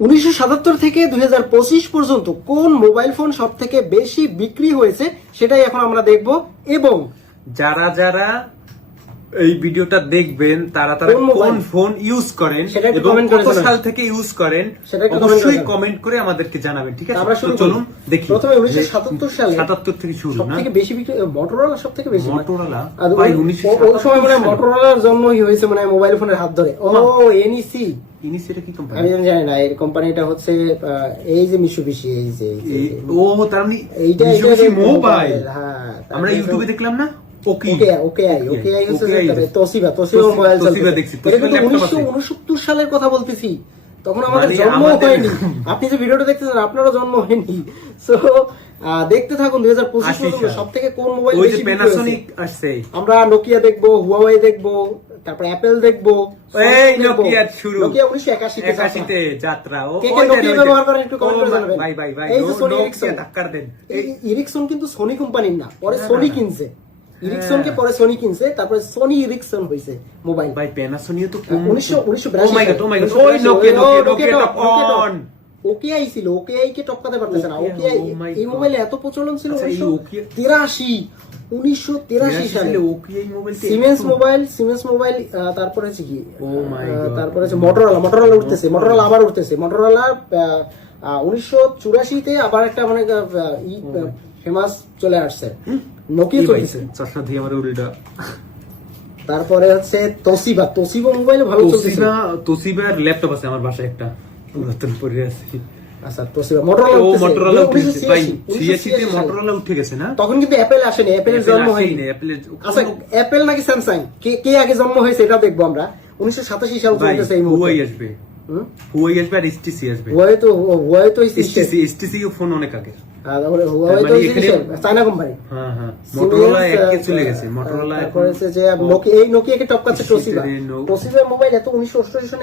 উনিশশো সাতাত্তর থেকে দুই হাজার পঁচিশ পর্যন্ত কোন মোবাইল ফোন সব থেকে বেশি বিক্রি হয়েছে সেটাই এখন আমরা দেখব এবং যারা যারা এই ভিডিওটা দেখবেন তারা তারা কোন ফোন ইউজ করেন এবং কত সাল থেকে ইউজ করেন অবশ্যই কমেন্ট করে আমাদেরকে জানাবেন ঠিক আছে? আমরা শুরু চলুন দেখি। প্রথমে 1977 সালে সাতাত্তর থেকে শুরু সব না? থেকে বেশি বিক্রি মটোরোলা সব থেকে বেশি Motorola? আর ভাই, 1977 ওই সময় মানে। মটোরোলার জন্মই হয়েছে মানে মোবাইল ফোনের হাত ধরে। ও এনইসি ইনি সেটা কি কোম্পানি আমি জানি না এই কোম্পানিটা হচ্ছে এই যে মিশুবিশি এই যে এই যে- ও তার মানে এইটা Mitsubishi মোবাইল হ্যাঁ আমরা ইউটিউবে দেখলাম না ওকে ওকে ওকে আই ওকে আই হচ্ছে ওকে তোসিবা তোসিবা তোসিবা- মোবাইল তোসিবা দেখছি, এটা তোসিবা কিন্তু laptop আছে। 1969 সালের কথা বলতেছি তখন আমাদের মানে জন্ম হয়নি। আপনি যে ভিডিওটা দেখতেছেন আপনারও জন্ম হয়নি। সো দেখতে থাকুন 2025 আশি পর্যন্ত সাল। সব থেকে কোন মোবাইল বেশি প্যানাসোনিক আসছে। আমরা নোকিয়া দেখব হুয়াওয়ে দেখব তারপর অ্যাপেল দেখব এই Samsung শুরু। নোকিয়া 1981 তে যাত্রা। ও কে কে নোকিয়া ব্যবহার করেন একটু ও comment করে জানাবেন। ভাই ভাই ভাই এই যে নো- Sony নোকিয়া Ericsson। ধাক্কার দেন। এই কিন্তু সোনি কোম্পানির না পরে সোনি না, না। কিনছে ইরিকসনকে পরে সোনি কিনছে তারপরে সোনি ইরিকসন হয়েছে মোবাইল ভাই প্যানাসোনিক তো উনিশশো উনিশশো oh my god oh my god ওই Nokia Nokia Nokia top on okay I ছিল ওকে আই কে টপকাতে পারতেছে না। ওকে আই oh এই মোবাইলে এত প্রচলন ছিল আচ্ছা, এই উনিশশো Nokia- তিরাশি উনিশশো তিরাশি সালে। Nokia mobile Siemens mobile Siemens mobile তারপরে হচ্ছে কি Oh তারপরে হচ্ছে মোটরোলা মোটরোলা উঠতেছে মোটরোলা আবার উঠতেছে। মোটরোলা উনিশশো চুরাশিতে আবার একটা মানে ফেমাস চলে আসছে। নোকিয়া চশমা দিয়ে আমার উল্টা। তারপরে হচ্ছে তোসিবা। তোসিবা মোবাইল ভালো তোসিবা তোসিবার ল্যাপটপ আছে আমার বাসায় একটা। পুরাতন পরে আছে। আচ্ছা তোসিবা মোটরোলা ও উঠতেছে। মটোরোলা উঠে গেছে 1986 ভাই 1986 সিএসসি তে। উঠে গেছে না? তখন কিন্তু অ্যাপেল আসেনি। অ্যাপেলের জন্ম হয়নি। অ্যাপেলের আচ্ছা অ্যাপেল নাকি স্যামসাং কে কে আগে জন্ম হয়েছে এটা দেখব আমরা। উনিশশো সাতাশি সাল চলতেছে এই হুয়াই আসবে? হুয়াই আসবে আর এসটিসি আসবে। হুয়াই তো হুয়াই তো এসটিসি এসটিসি ফোন অনেক আগে। তারপরে তো মানে চায়না কোম্পানি হ্যাঁ হ্যাঁ মটোরোলা একে চলে গেছে মটোরোলা তারপরে হচ্ছে যে নোকিয়া এই নোকিয়াকে টপকাচ্ছে টোসিবা সেটাই মোবাইল এত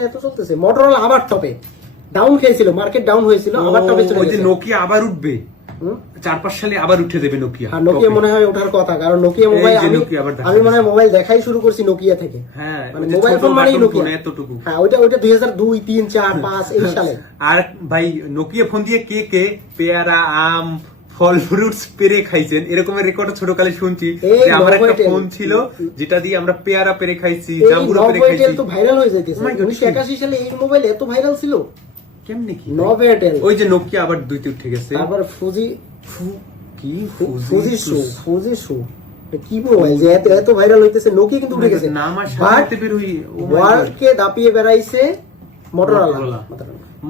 এত চলতেছে মোটরোলা আবার টপে ডাউন খেয়েছিল মার্কেট ডাউন হয়েছিল আবার টপে চলে গেছে। নোকিয়া আবার উঠবে? চার পাঁচ সালে আবার উঠে দেবে নোকিয়া আর নোকিয়া মনে হয় ওঠার কথা কারণ নোকিয়া মোবাইল আমি মনে হয় মোবাইল দেখাই শুরু করছি নোকিয়া থেকে। হ্যাঁ মানে মোবাইল ছোট ফোন মানেই নোকিয়া এতটুকু। হ্যাঁ ওইটা ওইটা দুই হাজার দুই তিন চার পাঁচ এই সালে। আর ভাই নোকিয়া ফোন দিয়ে কে কে পেয়ারা আম ফল ফ্রুটস পেরে খাইছেন? এরকমের রেকর্ড ছোটকালে শুনছি যে আমার একটা ফোন ছিল যেটা দিয়ে আমরা পেয়ারা পেরে খাইছি জাম্বুরা পেরে খাইছি। তো ভাইরাল হয়ে যাইতেছে। Oh my God, উনিশশো একাশি সালে এই মোবাইল এত ভাইরাল ছিল? কেমনে কি? ওই যে নোকিয়া আবার দুইতে উঠে গেছে তারপর ফুজি কি? ফুজি শু ফুজি শু কি মোবাইল যে এত এত ভাইরাল হইতেছে নোকিয়া কিন্তু উঠে গেছে। নাম আর সাথে বের হই ওয়ার্ল্ডকে দাপিয়ে বেড়াইছে মোটরোলা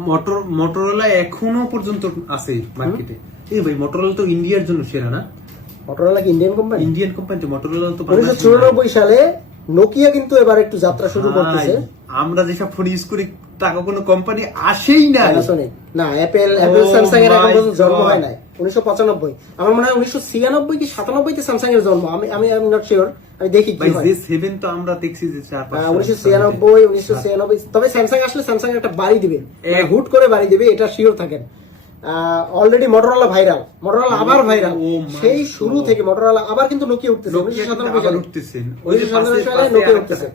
মোটর মোটরোলা এখনও পর্যন্ত আছে মার্কেটে এই ভাই মোটরোলা তো ইন্ডিয়ার জন্য সেরা না? মোটরোলা কি ইন্ডিয়ান কোম্পানি ইন্ডিয়ান কোম্পানি তো মোটরোলা তো উনিশশো চুরানব্বই সালে নোকিয়া কিন্তু এবার একটু যাত্রা শুরু করতেছে। আমরা যেসব ফোন ইউজ করি টাকা কোনো কোম্পানি আসেই না। না অ্যাপেল অ্যাপেল স্যামসাং এর এখন পর্যন্ত জন্ম হয় নাই। উনিশশো পঁচানব্বই। আমার মনে হয় উনিশশো ছিয়ানব্বই কি সাতানব্বই তে স্যামসাং এর জন্ম। আমি আমি আমি নট শিওর আমি দেখি কি হয়। সেভেন তো আমরা দেখছি যে পাঁচ উনিশশো ছিয়ানব্বই উনিশশো ছিয়ানব্বই। তবে স্যামসাং আসলে স্যামসাং একটা বাড়ি দিবে। হুট করে বাড়ি দিবে এটা শিওর থাকেন। অলরেডি মোটরোলা ভাইরাল মোটরোলা আবার ভাইরাল Oh সেই শুরু থেকে মোটরোলা আবার কিন্তু নোকিয়া উঠতেছে। নোকিয়া উঠতেছে।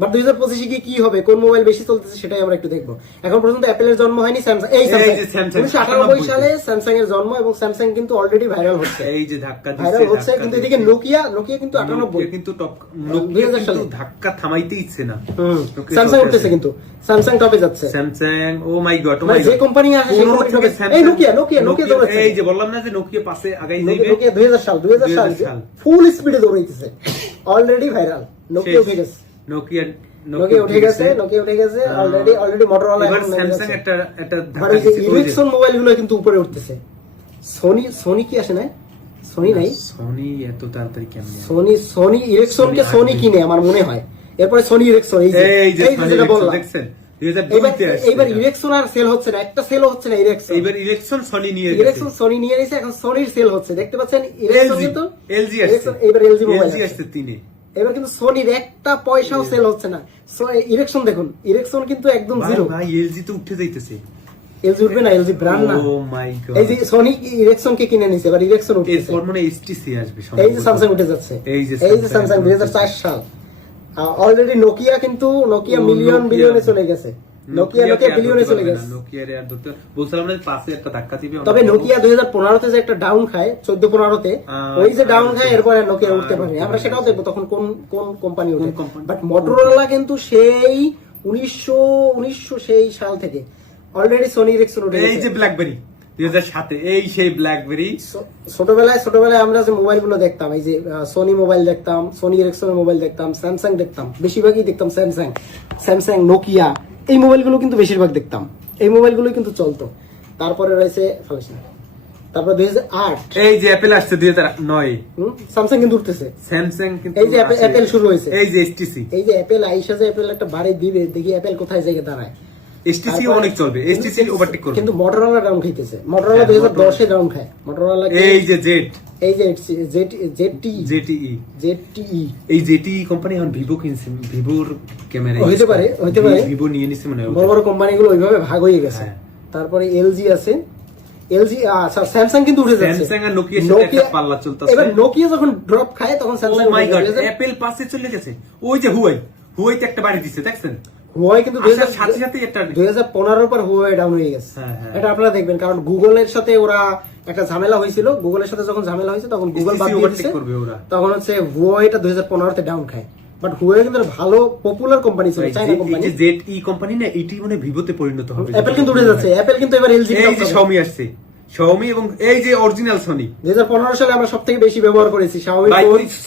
বাট দুই হাজার পঁচিশে গিয়ে কি হবে? কোন মোবাইল বেশি চলতেছে সেটাই আমরা একটু দেখব। এখন পর্যন্ত অ্যাপেলের জন্ম হয়নি স্যামসাং এই উনিশশো আটানব্বই সালে স্যামসাং এর জন্ম এবং স্যামসাং কিন্তু অলরেডি ভাইরাল হচ্ছে। এই যে ধাক্কা ভাইরাল হচ্ছে কিন্তু এদিকে নোকিয়া নোকিয়া কিন্তু আটানব্বই। কিন্তু টপ দুই নোকিয়া হাজার সালে। ধাক্কা থামাইতে ইচ্ছে না। স্যামসাং উঠতেছে কিন্তু। স্যামসাং টপে যাচ্ছে। স্যামসাং ও মাই গড যে কোম্পানি আসে সেই কোম্পানি এই নোকিয়া নোকিয়া নোকিয়া দৌড়াচ্ছে। এই যে বললাম না যে নোকিয়া পাশে আগাই যাইবে? নোকিয়া দুই হাজার সাল দুই হাজার সাল। 2000 সাল। ফুল স্পিডে দৌড়াইতেছে। অলরেডি ভাইরাল নোকিয়া উঠে গেছে। নোকিয়া নোকিয়া উঠে গেছে নোকিয়া উঠে গেছে। অলরেডি অলরেডি মোটরোলা এবার স্যামসাং একটা একটা আর ধাক্কা এই যে দিচ্ছে ওই যে- ইলেকট্রন মোবাইলগুলো কিন্তু উপরে উঠতেছে। সোনি সোনি কি আসে না সোনি নাই? সনি এত তাড়াতাড়ি কেমনে সোনি সোনি ইলেকট্রন কে সোনি কিনে আমার মনে হয়। এরপরে সোনি ইলেকশন এই যে এই যে যেটা বললাম। দেখছেন? 2002 এবার তে আসছে এবার এটা। ইলেকশন আর সেল হচ্ছে না একটা সেল হচ্ছে না ইলেকশন এইবার ইলেকশন সনি নিয়ে ইলেকশন সোনি নিয়ে নিয়েছে এখন সোনির সেল হচ্ছে। দেখতে পাচ্ছেন ইলেকশন কিন্তু এলজি আসছে। Ericsson- এলজি মোবাইল আসছে তিনে। এবার কিন্তু সোনির একটা পয়সাও সেল হচ্ছে না। ইলেকশন দেখুন ইলেকশন কিন্তু একদম জিরো ভাই এলজি তো উঠে যাইতেছে। এলজি উঠবে না এলজি ব্র্যান্ড না। গড এই যে সোনি ইলেকশন কে কিনে নিছে এবার ইলেকশন এরপর মনে এসটিসি আসবে এই যে। স্যামসাং উঠে যাচ্ছে। এই যে এই যে স্যামসাং দুই হাজার চার সাল। অলরেডি নোকিয়া কিন্তু নোকিয়া মিলিয়ন বিলিয়নে চলে গেছে। নোকিয়া নোকিয়া বিলিয়নে চলে গেছে। নোকিয়ার আর ধরতে বলছিলাম না পাশে একটা ধাক্কা দিবে তবে নোকিয়া দুই হাজার পনেরোতে যে একটা ডাউন খায় চোদ্দ পনেরোতে আহ, ওই যে ডাউন খায় এরপরে নোকিয়া উঠতে পারে আমরা সেটাও দেখব তখন কোন কোন কোম্পানি company? বাট মোটরোলা কিন্তু সেই উনিশশো উনিশশো সেই সাল থেকে। অলরেডি সোনি ইরেকশন উঠে এই যে ব্ল্যাকবেরি দুই হাজার সাতে এই সেই ব্ল্যাকবেরি ছোটবেলায় ছোটবেলায় আমরা যে মোবাইলগুলো দেখতাম এই যে সোনি মোবাইল দেখতাম সোনি মোবাইল দেখতাম স্যামসাং দেখতাম বেশিরভাগই দেখতাম স্যামসাং স্যামসাং নোকিয়া এই মোবাইলগুলো কিন্তু বেশিরভাগ দেখতাম। এই মোবাইলগুলো কিন্তু চলতো। তারপরে রয়েছে। তারপরে দুই হাজার আট। এই যে অ্যাপেল আসছে দুই হাজার নয়। স্যামসাং কিন্তু উঠতেছে। স্যামসাং কিন্তু এই যে অ্যাপেল। শুরু হয়েছে। এই যে এসটিসি এই যে অ্যাপেল আইসা যে অ্যাপেল একটা বাড়ি দিবে দেখি অ্যাপেল কোথায় জায়গায় দাঁড়ায়। এসটিসি তারপরে- অনেক চলবে। এসটিসি ওভারটেক করবে। কিন্তু মোটরোলা ডাউন খাইতেছে। মোটরোলা হ্যাঁ, দুই হাজার ডাউন খায়। মোটরোলা এই যে জেড এই যে Z Z T ZTE Z T এই জেটি কোম্পানি এখন ভিভো কিনছে। ভিভোর ক্যামেরা হইতে পারে, হইতে পারে। ভিভো নিয়ে নিছে মনে হয় বড় বড় কোম্পানিগুলো ওইভাবে ভাগ হয়ে গেছে। হ্যাঁ। তারপরে এলজি আছে। এলজি আচ্ছা স্যামসাং কিন্তু উঠে যাচ্ছে। স্যামসাং আর নোকিয়ার সাথে একটা পাল্লা চলতেছে। এবার নোকিয়া যখন ড্রপ খায় তখন স্যামসাং মাই গড অ্যাপেল পাশে চলে গেছে। ওই যে হুয়াই হুয়াই হুয়াইতে একটা বাড়ি দিচ্ছে দেখছেন? হুয়াই কিন্তু সাথে সাথে দুই হাজার পনেরোর পর হুয়াই ডাউন হয়ে গেছে। হ্যাঁ। এটা আপনারা দেখবেন কারণ গুগলের সাথে ওরা একটা ঝামেলা হয়েছিল। গুগলের সাথে যখন ঝামেলা হয়েছে তখন গুগল বাদ দিয়ে। তখন হচ্ছে হুয়াইটা দুই হাজার পনেরোতে ডাউন খায়। বাট হুয়াই কিন্তু ভালো পপুলার কোম্পানি ছিল China company Z E company না এটি মানে ভিভোতে পরিণত হবে। অ্যাপেল কিন্তু উঠে যাচ্ছে। অ্যাপেল কিন্তু এবার এলজি এই যে Xiaomi আসছে। এবং এই যে অরিজিনাল সনি দুই হাজার পনেরো সালে আমরা সব থেকে বেশি ব্যবহার করেছি শাওমি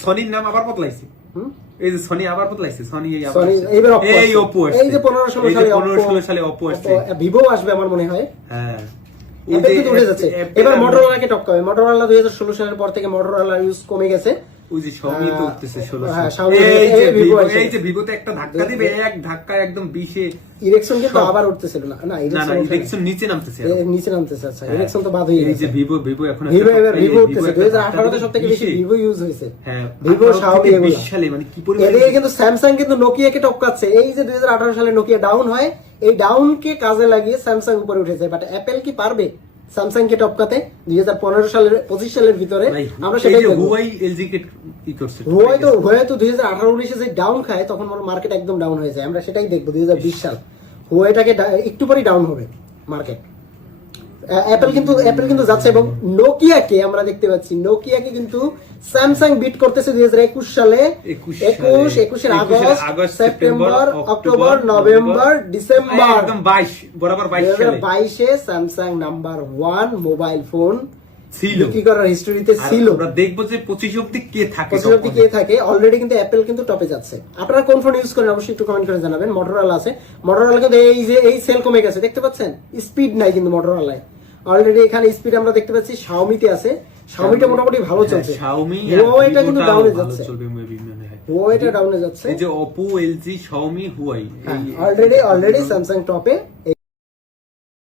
সনির নাম আবার বদলাইছে হুম? এই যে সনি আবার বদলাইছে সনি এই আবার Sony, এইবার অপো এই আসছে। এই যে পনেরো ষোলো সালে পনেরো Oppo- ষোলো সালে অপো আসছে। ভিভো আসবে আমার মনে হয়। হ্যাঁ। Apple উঠে যাচ্ছে। এবার মোটরোলাকে টপকাবে মোটরোলা দুই হাজার ষোলো সালের পর থেকে মোটরোলা ইউজ কমে গেছে। ওই যে Xiaomi তো উঠতেছে ষোলো হ্যাঁ, সালে। Xiaomi এই যে এই Vivo Vivo- আসছে। এই যে ভিভোতে একটা ধাক্কা দিবে এক ধাক্কা একদম বিশে ইলেকশন কিন্তু আবার উঠতেছিল না। না না না ইলেকশন ইলেকশন নিচে নামতেছে নিচে নামতেছে আচ্ছা হ্যাঁ। তো বাদ হয়ে এই যে ভিভো এখন এবার উঠতেছে। বেশি ভিভো ইউজ হয়েছে। হ্যাঁ ভিভো শাওমি থেকে এগুলা। 20 সালে মানে কি পরিমাণে এদিকে কিন্তু স্যামসাং কিন্তু নোকিয়াকে টপকাচ্ছে। এই যে দুই হাজার আঠারো সালে নোকিয়া ডাউন হয় এই ডাউন কে কাজে লাগিয়ে স্যামসাং উপরে উঠেছে। বাট অ্যাপেল কি পারবে? স্যামসাং কে টপকাতে দুই হাজার পনেরো সালের পঁচিশ সালের ভিতরে আমরা সেটাই হুয়াই এলজি কে হুয়াই তো হুয়াই তো দুই হাজার আঠারো উনিশে যে ডাউন খায় তখন মার্কেট একদম ডাউন হয়ে যায়। আমরা সেটাই দেখব দুই হাজার বিশ সাল। হুয়াইটাকে একটু পরেই ডাউন হবে মার্কেট অ্যাপেল কিন্তু অ্যাপেল কিন্তু যাচ্ছে এবং নোকিয়াকে আমরা দেখতে পাচ্ছি। নোকিয়াকে কিন্তু স্যামসাং বিট করতেছে দুই হাজার একুশ সালে। একুশ একুশের August September October November. December. 22 বরাবর 22 দুই সালে বাইশে Samsung number one mobile phone ছিল। বিক্রি করার হিস্ট্রিতে ছিল। আমরা দেখব যে 25 অবধি কে থাকে পঁচিশ অব্দি কে থাকে। অলরেডি কিন্তু অ্যাপেল কিন্তু টপে যাচ্ছে। আপনারা কোন ফোন ইউজ করেন অবশ্যই একটু কমেন্ট করে জানাবেন। মোটরোলা আছে। মোটরোলা কিন্তু এই যে এই সেল কমে গেছে। দেখতে পাচ্ছেন? স্পিড নাই কিন্তু মোটরোলায় অলরেডি এখানে স্পিড আমরা দেখতে পাচ্ছি শাওমিতে আছে। শাওমিটা মোটামুটি ভালো চলছে। শাওমি হুয়াওয়েটা কিন্তু ডাউনে যাচ্ছে। চলবে মেবি মনে হয় হুয়াওয়েটা ডাউনে যাচ্ছে। এই যে Oppo LG Xiaomi Huawei already already Samsung টপে